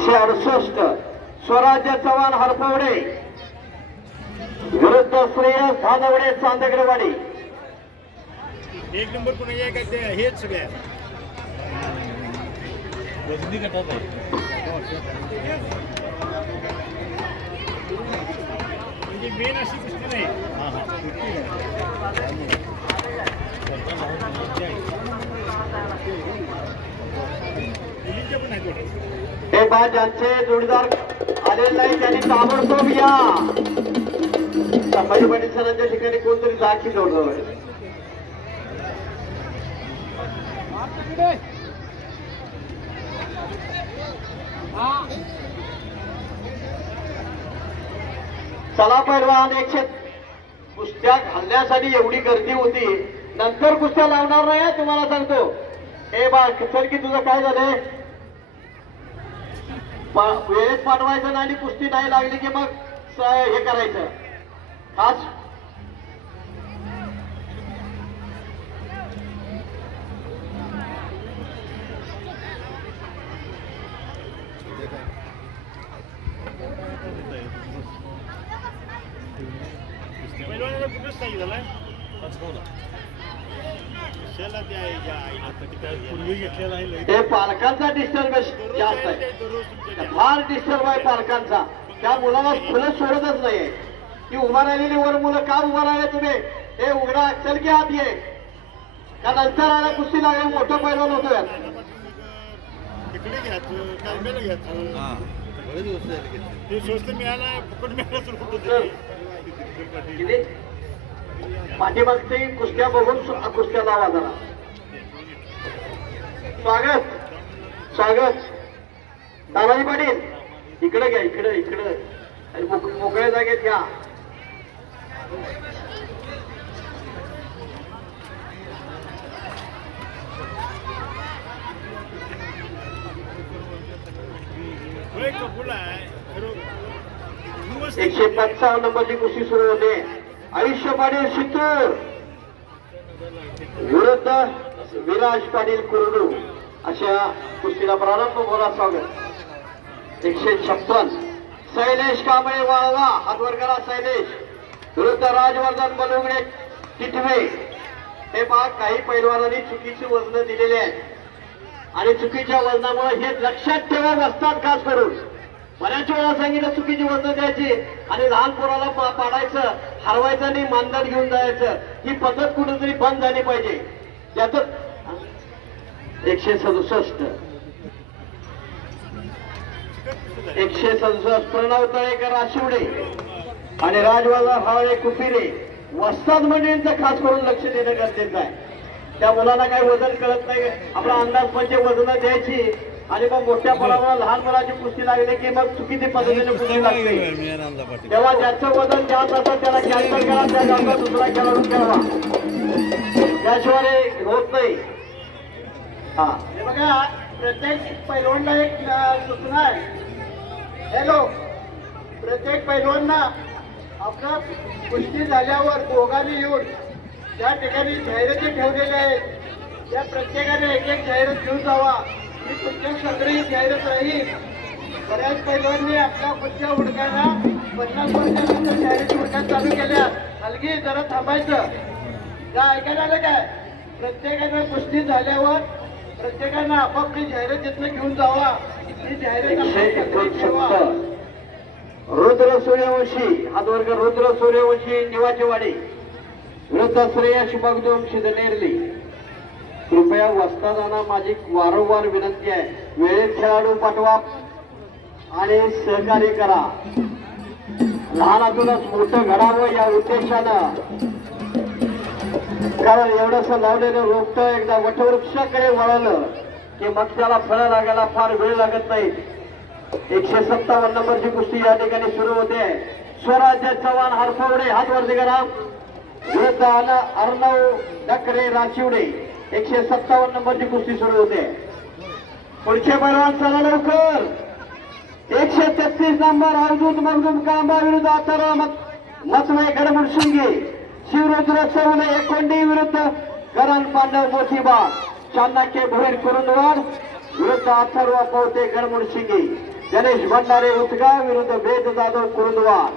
एकशे अडुसष्ट स्वराज्य चव्हाण हरपवडे. विरुद्ध श्रेयस धानवडे चांदगडवाडी. एक नंबर कोणी आहे का ते हेच सगळे. म्हणजे मेन अशी गोष्ट नाही. पण हे बा ज्यांचे जोडीदार आलेले नाही त्यांनी ताबडतोब या. संभाजी पाटील सरांच्या ठिकाणी कोणतरी दाखी जोडलं चला पैलवान एकशे कुस्त्या घालण्यासाठी एवढी गर्दी होती. नंतर कुस्त्या लावणार नाही तुम्हाला सांगतो. हे बा चल की तुझं काय झालंय? वेळेत पाठवायचं नाही आणि कुस्ती नाही लागली की मग हे करायचं. खास पहिलवानाला कुठंच नाही झालाय? हे पालकांचा डिस्टर्बन्स जास्त आहे. ते. फार डिस्टर्ब आहे पालकांचा. त्या मुलाला फुलं सोडतच नाहीये. ती उभा राहिलेली वर मुलं का उभा राहिले तुम्ही? हे उघडा चल की आत ये. का नंतर आल्या कुस्ती लागल्या मोठं पैलवान होतो यात तिकडे घ्यायचं घ्यायचं. ते मिळाला फुकट मिळाला. किती? पाठीमागचे कुस्त्या बघून कुस्त्या लावा जरा. स्वागत. स्वागत. दादाजी पाटील इकडे घ्या इकडे इकडे. आणि मोक- मोकळ्या जागेत घ्या एकशे पंचावन्न नंबरची कुस्ती सुरू होते. आयुष्य पाटील शितूर. विरुद्ध विराज पाटील कुरडू. अशा कुस्तीला प्रारंभ बोला स्वागत. एकशे छप्पन. शैलेश कांबळे वाळवा. हातवर करा शैलेश. विरुद्ध राजवर्धन बलुगडे टिटवे. हे पहा काही पैलवानांनी चुकीची वजन दिलेली आहेत. आणि चुकीच्या वजनामुळे हे लक्षात ठेवा बसतात खास करून बऱ्याच वेळा सांगितलं चुकीची वजन द्यायची. आणि लहान पोराला पाडायचं हरवायचं आणि मानधन घेऊन जायचं. ही पद्धत कुठेतरी बंद झाली पाहिजे. त्यात एकशे सदुसष्ट. एकशे सदुसष्ट. प्रणव तळेकर आशिवडे आणि राजवाला हावळे कुपिरे. वस्ताद मंडळींचं खास करून लक्ष देणं गरजेचं आहे. त्या मुलाला काही वजन कळत नाही. आपला अंदाज म्हणजे वजन द्यायची. आणि मग मोठ्या मुलाला लहान मुलाची कुस्ती लागली की मग चुकीची पद्धतीने कुस्ती लागते. तेव्हा ज्याचं वजन जास्त असेल त्याला कॅन्सल करा त्या जागा दुसरा खेळाडू खेळवा. त्याशिवाय होत नाही. हा. हे बघा प्रत्येक पैलवानला एक सूचना आहे. हॅलो. प्रत्येक पैलवानना आपला कुस्ती झाल्यावर दोघांनी येऊन त्या ठिकाणी जाहिराती ठेवलेल्या आहेत त्या प्रत्येकाने एक एक जाहिरात घेऊन जावा. ही तुमच्या संग्रहित जाहिरात राहील. बऱ्याच पैलवांनी आपल्या कुस्त्या हुडकायला पन्नास वर्षानंतर जाहिराती हुडकायला चालू केल्या. हलगी जरा थांबायचं. का ऐकायला आलं काय? प्रत्येकाने कुस्ती झाल्यावर प्रत्येकानं आपापली जाहिरात तिथनं घेऊन जावा. ही जाहिरात ठेवा. रुद्र सूर्यवंशी. हात वर्ग रुद्र सूर्यवंशी निवाची वाडी विरुद्ध श्रेयश मगदूम शिदनेरली. कृपया वस्तादाना माझी वारंवार विनंती आहे. वेळेत खेळाडू पाठवा आणि सहकार्य करा. लहानातूनच मोठं घडावं या उद्देशानं. कारण एवढंसं लावलेलं रोपटं एकदा वटवृक्षाकडे वळलं की मग त्याला फळं लागायला फार वेळ लागत नाही. एकशे सत्तावन्न नंबरची कुस्ती या ठिकाणी सुरू होते. स्वराज्य चव्हाण हरफवडे हात वरती करा. विरुद्ध आलं अर्णव डकरे राशिवडे एकशे सत्तावन्न नंबरची कुस्ती सुरू होते. पुढचे पैलवान चला लवकर. एकशे तेहतीस नंबर अवधूत मगदूम कांबा विरुद्ध अथर्व मत मतमय गडमुडशिंगे शिवरुद्र चौले एकोंडी विरुद्ध करण पांडव मोठीबा चांदाके भोईर कुरुंदवाड विरुद्ध अथर्व पवते गडमुडशिंगे गणेश भंडारे उतगाव विरुद्ध वेद जाधव कुरुंदवार